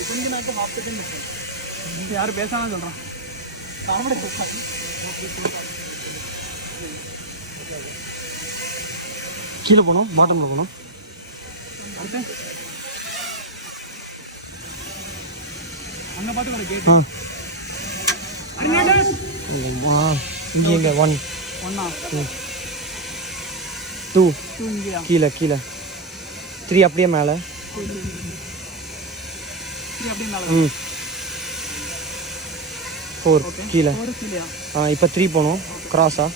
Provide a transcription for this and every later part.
இதுக்கு நான் இப்போ ஹாஃப் செகண்ட் நிற்கிறேன். யாரும் பேசாமல் சொல்கிறான். காமெடி கீழே போகணும், பாட்டமில் போகணும். அடுத்து அங்கே பார்த்து ஒரு கேட்டு. இங்கே இங்கே 1 1 2 இங்கேயா? கீழே கீழே 3 அப்படியே மேலே. அப்படியே மேலே. 4 கீழே. கீழேயா? இப்போ 3 போகணும். கிராஸா?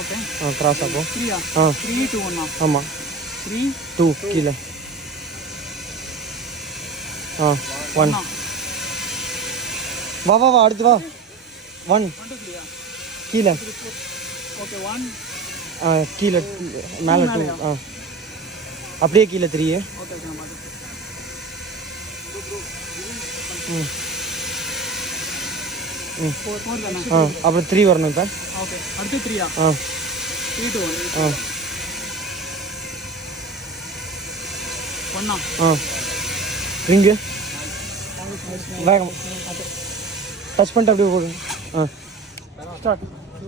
ஓகே. கிராஸா போ. 3 3 2 1 ஆமாம். 3 2 கீழே. 1 வா வா வா அடுத்து வா. 1 கீழே. ஓகே 1 கீழே மேலே 2 அப்படியே கீழே 3. ஓகே ஓகே நான் அப்புறம் 3 வரணும் இப்போ. ஓகே அடுத்து 3 3 2 1 ரிங்கு வேகம் டச் பண்ணிட்டு அப்படியே போடு. ஸ்டார்ட்.